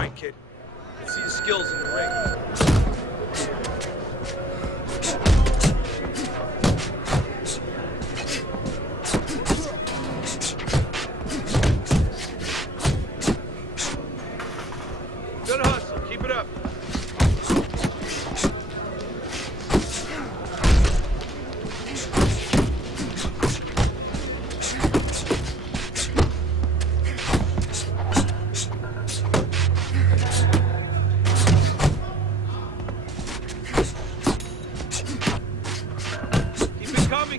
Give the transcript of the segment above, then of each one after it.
right, kid. Let's see your skills in the ring. Good hustle. Keep it up.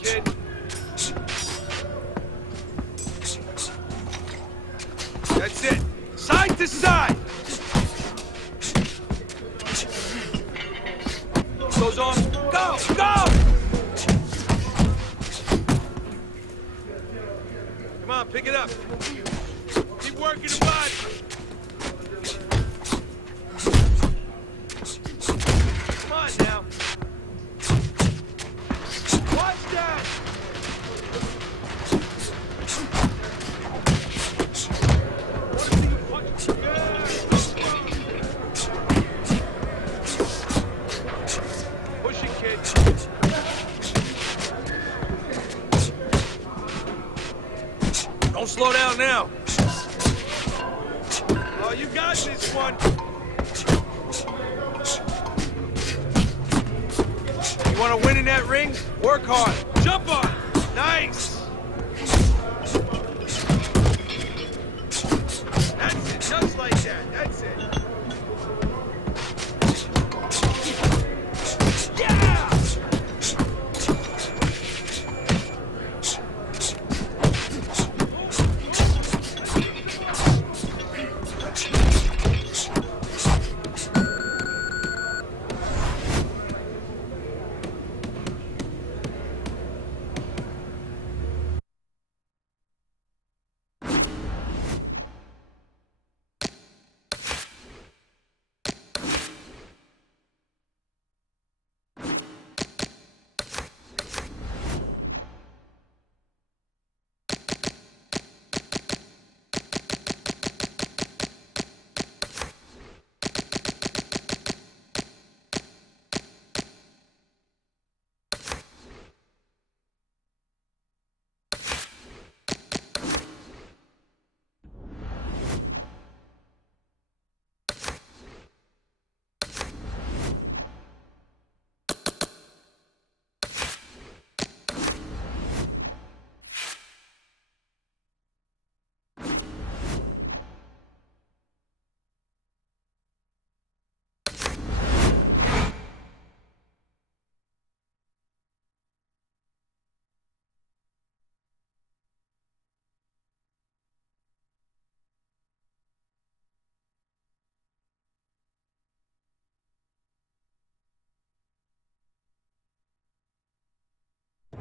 Kid. That's it. Side to side. Goes on. Go! Go! Come on, pick it up. Keep working the body. Come on now. Watch that! Push it, kid. Don't slow down now. Oh, you got this one. You want to win in that ring? Work hard. Jump on it. Nice. That's it. Just like that. That's it. Yeah!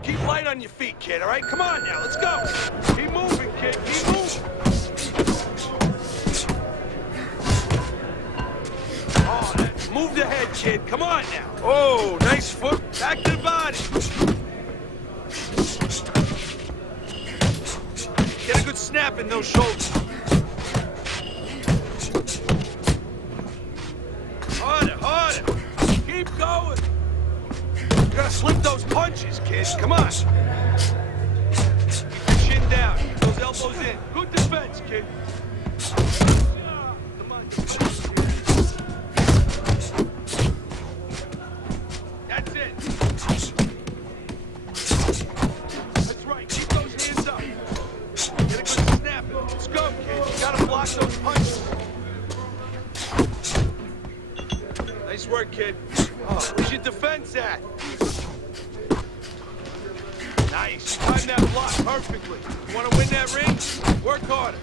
Keep light on your feet, kid, all right? Come on now, let's go. Keep moving, kid, keep moving. Oh, move the head, kid. Come on now. Oh, nice foot. Back to the body. Get a good snap in those shoulders. Harder, harder. Keep going. You gotta slip those punches, kid. Come on. Keep your chin down. Keep those elbows in. Good defense, kid. Come on. That's it. That's right. Keep those hands up. Get a good snap. Let's go, kid. You gotta block those punches. Nice work, kid. Oh, where's your defense at? Nice. You timed that block perfectly. You want to win that ring? Work harder.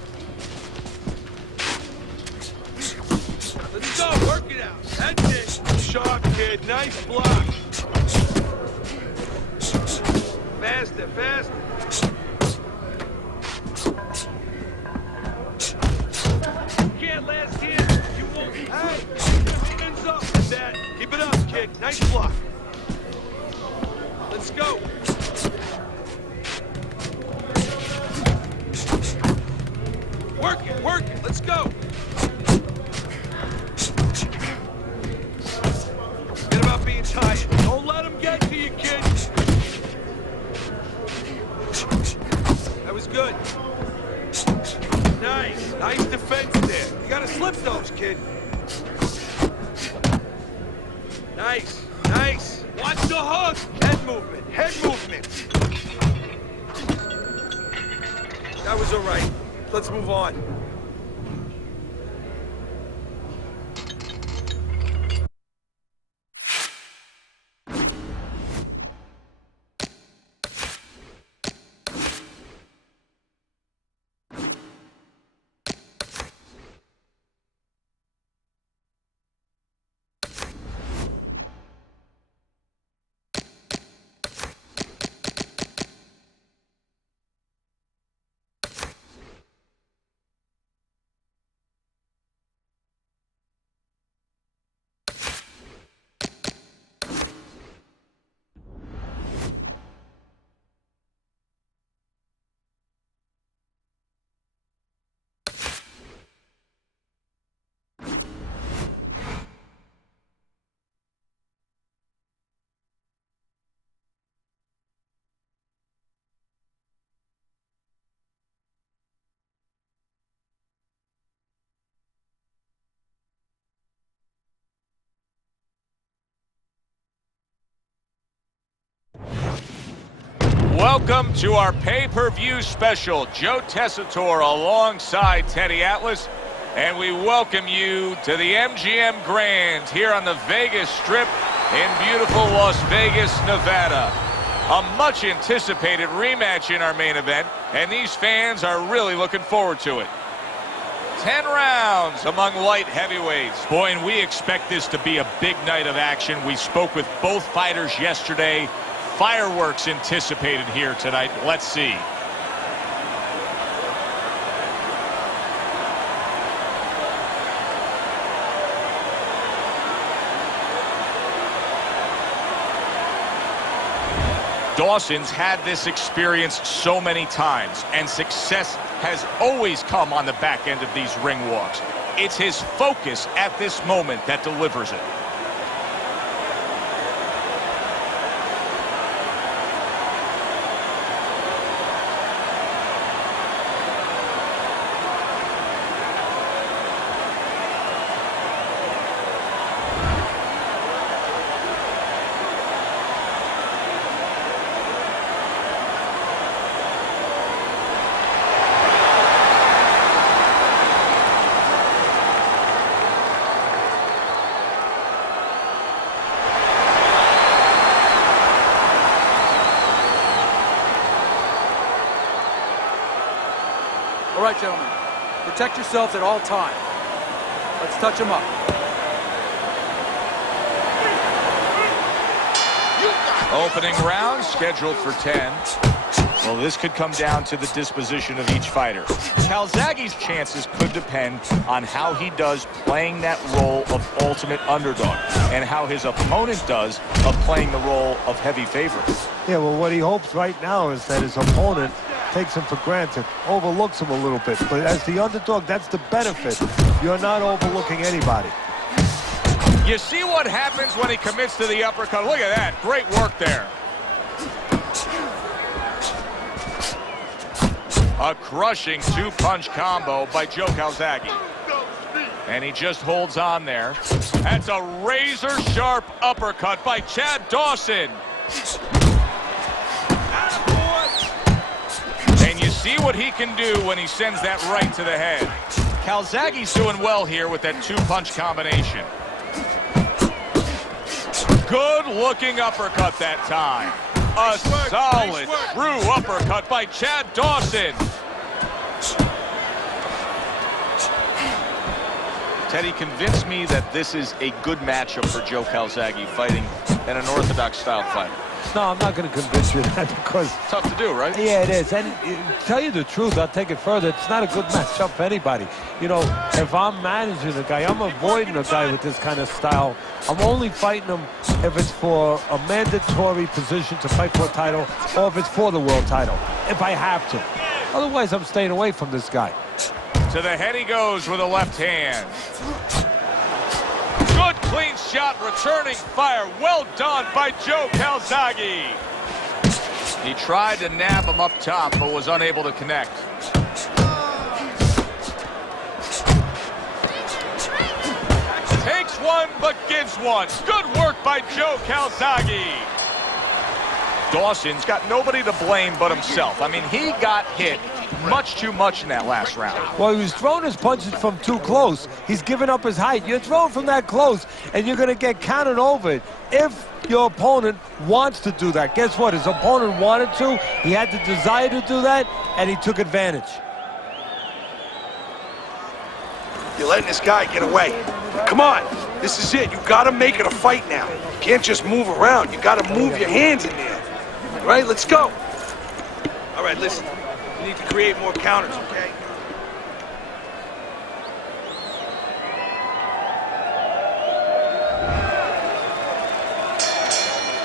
Let's go. Work it out. That's it. Sharp, kid. Nice block. Faster, faster. You can't last here. You won't. Hey, hands up with that. Keep it up, kid. Nice block. Let's go. Work it, work it. Let's go. You gotta slip those, kid. Nice, nice. Watch the hook. Head movement, head movement. That was all right. Let's move on. Welcome to our pay-per-view special. Joe Tessitore alongside Teddy Atlas. And we welcome you to the MGM Grand here on the Vegas Strip in beautiful Las Vegas, Nevada. A much-anticipated rematch in our main event, and these fans are really looking forward to it. 10 rounds among light heavyweights. Boy, and we expect this to be a big night of action. We spoke with both fighters yesterday. Fireworks anticipated here tonight. Let's see. Dawson's had this experience so many times, and success has always come on the back end of these ring walks. It's his focus at this moment that delivers it. All right, gentlemen, protect yourselves at all times. Let's touch them up. Opening round scheduled for 10. Well, this could come down to the disposition of each fighter. Calzaghe's chances could depend on how he does playing that role of ultimate underdog and how his opponent does of playing the role of heavy favorite. Yeah, well, what he hopes right now is that his opponent takes him for granted, overlooks him a little bit. But as the underdog, that's the benefit. You're not overlooking anybody. You see what happens when he commits to the uppercut. Look at that. Great work there. A crushing two-punch combo by Joe Calzaghe. And he just holds on there. That's a razor-sharp uppercut by Chad Dawson. And you see what he can do when he sends that right to the head. Calzaghe's doing well here with that two-punch combination. Good-looking uppercut that time. A solid, true uppercut by Chad Dawson. Teddy, convinced me that this is a good matchup for Joe Calzaghe fighting an unorthodox style fighter. No, I'm not going to convince you of that because... Tough to do, right? Yeah, it is. And to tell you the truth, I'll take it further. It's not a good matchup for anybody. You know, if I'm managing a guy, I'm avoiding a guy with this kind of style. I'm only fighting him if it's for a mandatory position to fight for a title or if it's for the world title, if I have to. Otherwise, I'm staying away from this guy. To the head he goes with a left hand. Good clean shot, returning fire. Well done by Joe Calzaghe. He tried to nab him up top, but was unable to connect. one, but gives one. Good work by Joe Calzaghe. Dawson's got nobody to blame but himself. I mean, he got hit much too much in that last round. Well, he was throwing his punches from too close. He's giving up his height. You're throwing from that close, and you're going to get counted over it. If your opponent wants to do that, guess what? His opponent wanted to. He had the desire to do that, and he took advantage. You're letting this guy get away. Come on. This is it. You got to make it a fight now. You can't just move around. You got to move your hands in there. All right, let's go. All right, listen. We need to create more counters, okay?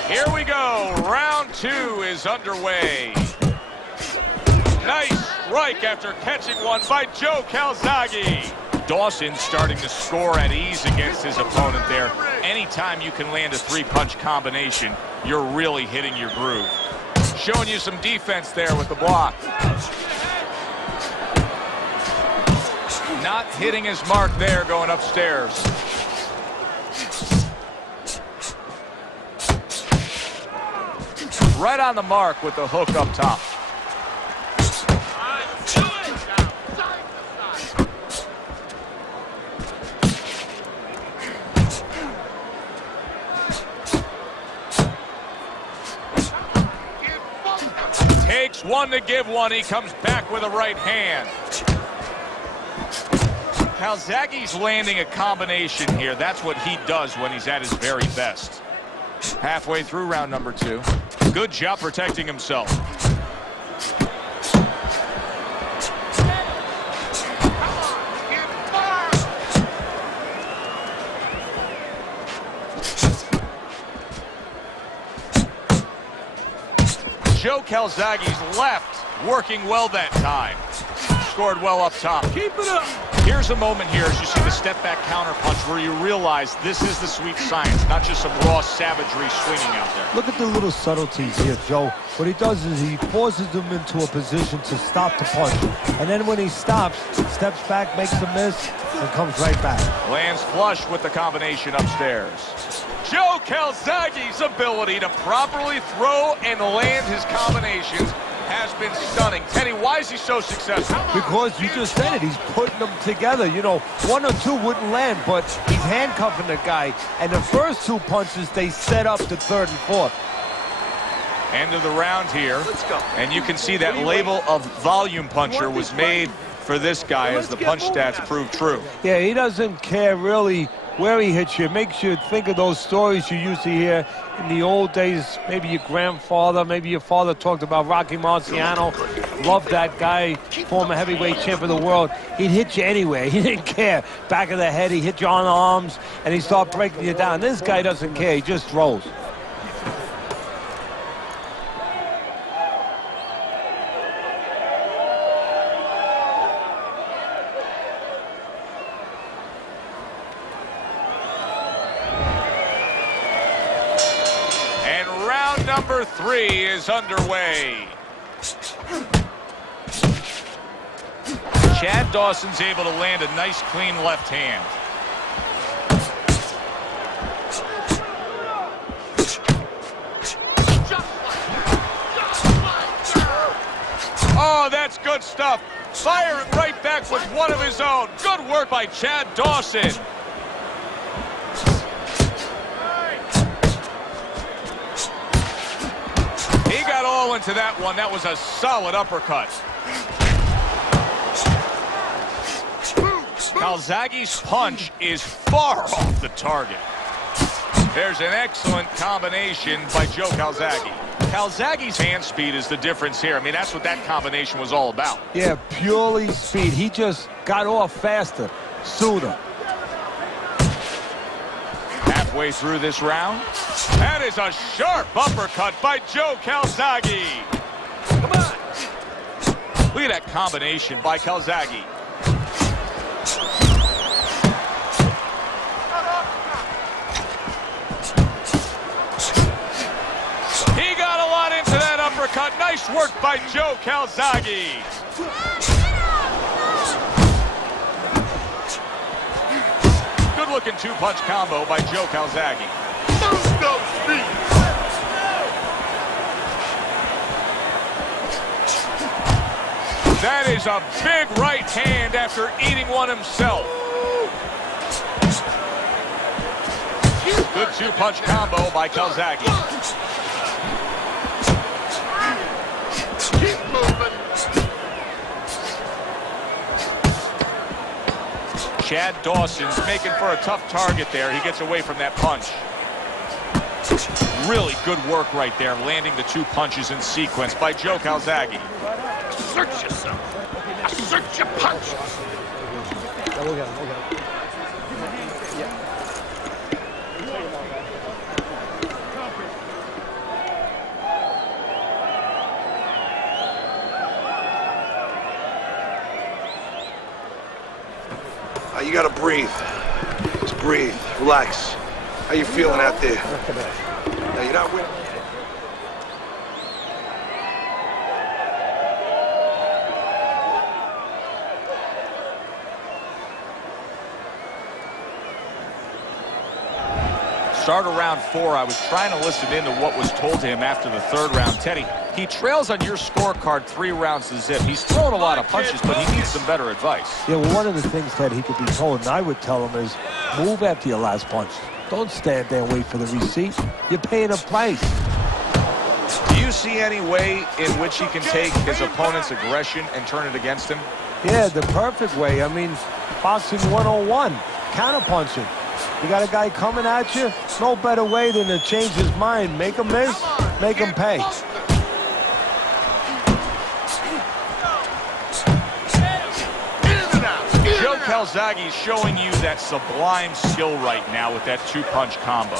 Here we go. Round 2 is underway. Nice strike after catching one by Joe Calzaghe. Dawson starting to score at ease against his opponent there. Anytime you can land a 3-punch combination, you're really hitting your groove. Showing you some defense there with the block. Not hitting his mark there going upstairs. Right on the mark with the hook up top. Takes one to give one. He comes back with a right hand. Calzaghe's landing a combination here. That's what he does when he's at his very best. Halfway through round number 2. Good job protecting himself. Joe Calzaghe's left working well that time. Scored well up top. Keep it up. Here's a moment here as you see the step back counter punch where you realize this is the sweet science, not just some raw savagery swinging out there. Look at the little subtleties here, Joe. What he does is he forces them into a position to stop the punch. And then when he stops, steps back, makes a miss, and comes right back. Lands flush with the combination upstairs. Joe Calzaghe's ability to properly throw and land his combinations has been stunning. Teddy, why is he so successful? Because you just said it, he's putting them together. You know, 1 or 2 wouldn't land, but he's handcuffing the guy. And the first 2 punches, they set up the 3rd and 4th. End of the round here. Let's go. And you can see that label of volume puncher was made for this guy as the punch stats prove true. Yeah, he doesn't care really where he hits you. It makes you think of those stories you used to hear in the old days. Maybe your grandfather, maybe your father talked about Rocky Marciano. Loved that guy, former heavyweight champ of the world. He'd hit you anyway. He didn't care. Back of the head, he hit you on the arms, and he started breaking you down. This guy doesn't care. He just throws. Number 3 is underway. Chad Dawson's able to land a nice, clean left hand. Oh, that's good stuff. Firing right back with one of his own. Good work by Chad Dawson. He got all into that one. That was a solid uppercut. Calzaghe's punch is far off the target. There's an excellent combination by Joe Calzaghe. Calzaghe's hand speed is the difference here. I mean, that's what that combination was all about. Yeah, purely speed. He just got off faster, sooner. Halfway through this round. That is a sharp uppercut by Joe Calzaghe. Come on. Look at that combination by Calzaghe. He got a lot into that uppercut. Nice work by Joe Calzaghe. Good Good-looking two-punch combo by Joe Calzaghe. Move those feet! That is a big right hand after eating one himself. Good two-punch combo by Calzaghe. Keep moving. Chad Dawson's making for a tough target there. He gets away from that punch. Really good work right there, landing the two punches in sequence by Joe Calzaghe. Assert yourself. Assert your punches. You gotta breathe. Just breathe. Relax. How you feeling out there? Now you're not winning. Start of round 4, I was trying to listen in to what was told to him after the third round. Teddy, he trails on your scorecard 3 rounds to zip. He's throwing a lot of punches, but he needs some better advice. Yeah, well, one of the things that he could be told, and I would tell him, is move after your last punch. Don't stand there and wait for the receipt. You're paying a price. Do you see any way in which he can take his opponent's aggression and turn it against him? Yeah, the perfect way. I mean, boxing 101, counterpunching. You got a guy coming at you, no better way than to change his mind. Make him miss, make him pay. Joe Calzaghe showing you that sublime skill right now with that two-punch combo.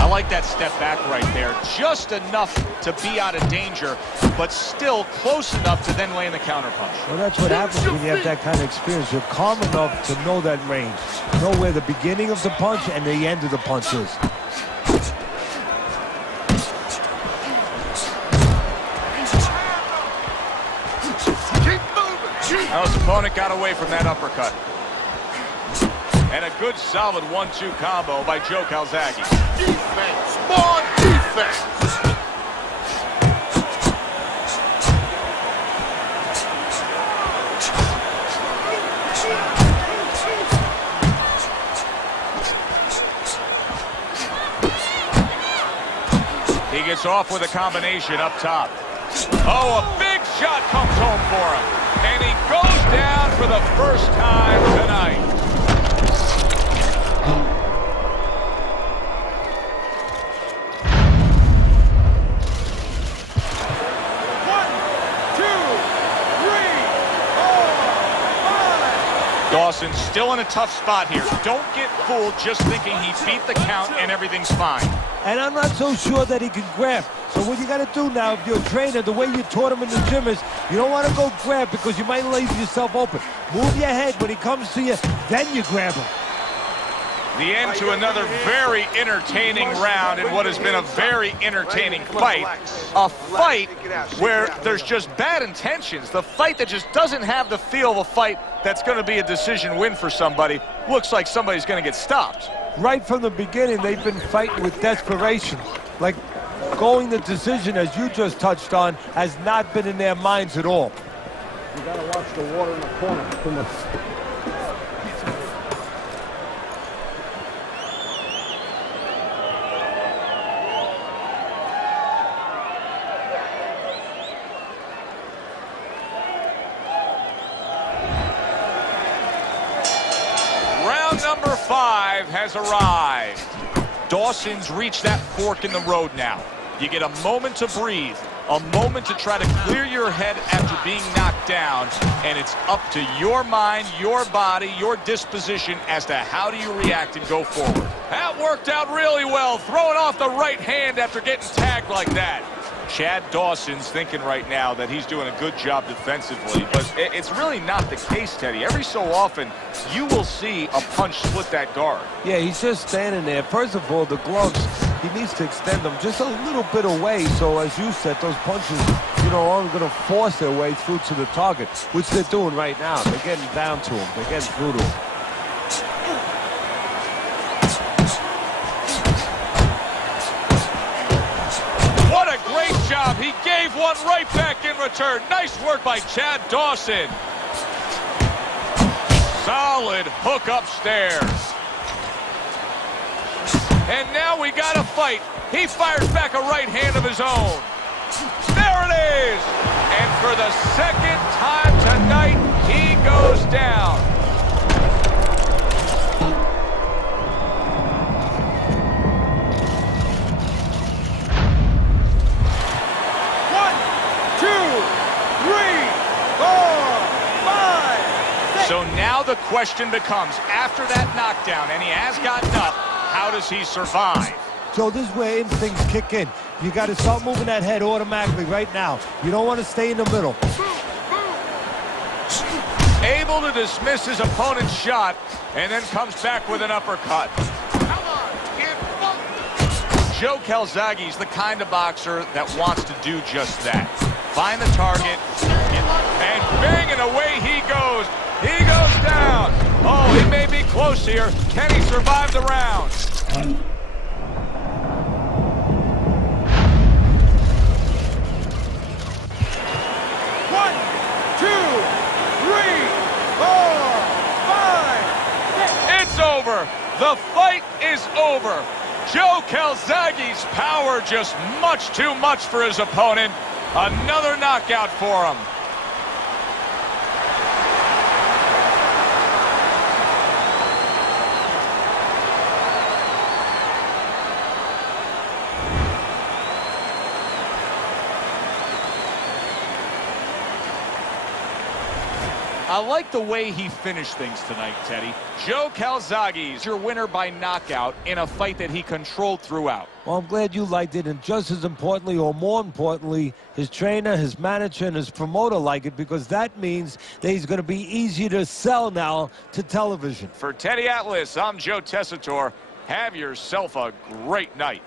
I like that step back right there. Just enough to be out of danger, but still close enough to then land the counterpunch. Well, that's what happens when you have that kind of experience. You're calm enough to know that range. Know where the beginning of the punch and the end of the punch is. Now his opponent got away from that uppercut. And a good solid 1-2 combo by Joe Calzaghe. Defense, more defense. He gets off with a combination up top. Oh, a big shot comes home for him. And he goes down for the first time tonight. Dawson still in a tough spot here. Don't get fooled just thinking he beat the count and everything's fine. And I'm not so sure that he can grab. So what you got to do now, if you're a trainer, the way you taught him in the gym is you don't want to go grab because you might leave yourself open. Move your head when he comes to you, then you grab him. The end to another very entertaining round in what has been a very entertaining fight. A fight where there's just bad intentions. The fight that just doesn't have the feel of a fight that's going to be a decision win for somebody. Looks like somebody's going to get stopped. Right from the beginning, they've been fighting with desperation. Like going the decision, as you just touched on, has not been in their minds at all. You got to watch the water in the corner. Too much. Number 5 has arrived. Dawson's reached that fork in the road now. You get a moment to breathe, a moment to try to clear your head after being knocked down, and it's up to your mind, your body, your disposition as to how do you react and go forward. That worked out really well, throwing off the right hand after getting tagged like that. Chad Dawson's thinking right now that he's doing a good job defensively, but it's really not the case, Teddy. Every so often, you will see a punch split that guard. Yeah, he's just standing there. First of all, the gloves, he needs to extend them just a little bit away, so as you said, those punches you know, are going to force their way through to the target, which they're doing right now. They're getting down to him. They're getting through to him. What a great job. He gave one right back in return. Nice work by Chad Dawson. Solid hook upstairs. And now we got a fight. He fires back a right hand of his own. There it is. And for the second time tonight, he goes down. So now the question becomes, after that knockdown, and he has gotten up, how does he survive? Joe, this is where instincts kick in. You got to start moving that head automatically right now. You don't want to stay in the middle. Able to dismiss his opponent's shot, and then comes back with an uppercut. Joe Calzaghe is the kind of boxer that wants to do just that. Find the target, and bang, and away he goes. He goes down. Oh, he may be close here. Can he survive the round? One, two, three, four, five, six. It's over. The fight is over. Joe Calzaghe's power just much too much for his opponent. Another knockout for him. I like the way he finished things tonight, Teddy. Joe Calzaghe's your winner by knockout in a fight that he controlled throughout. Well, I'm glad you liked it, and just as importantly, or more importantly, his trainer, his manager, and his promoter like it, because that means that he's going to be easy to sell now to television. For Teddy Atlas, I'm Joe Tessitore. Have yourself a great night.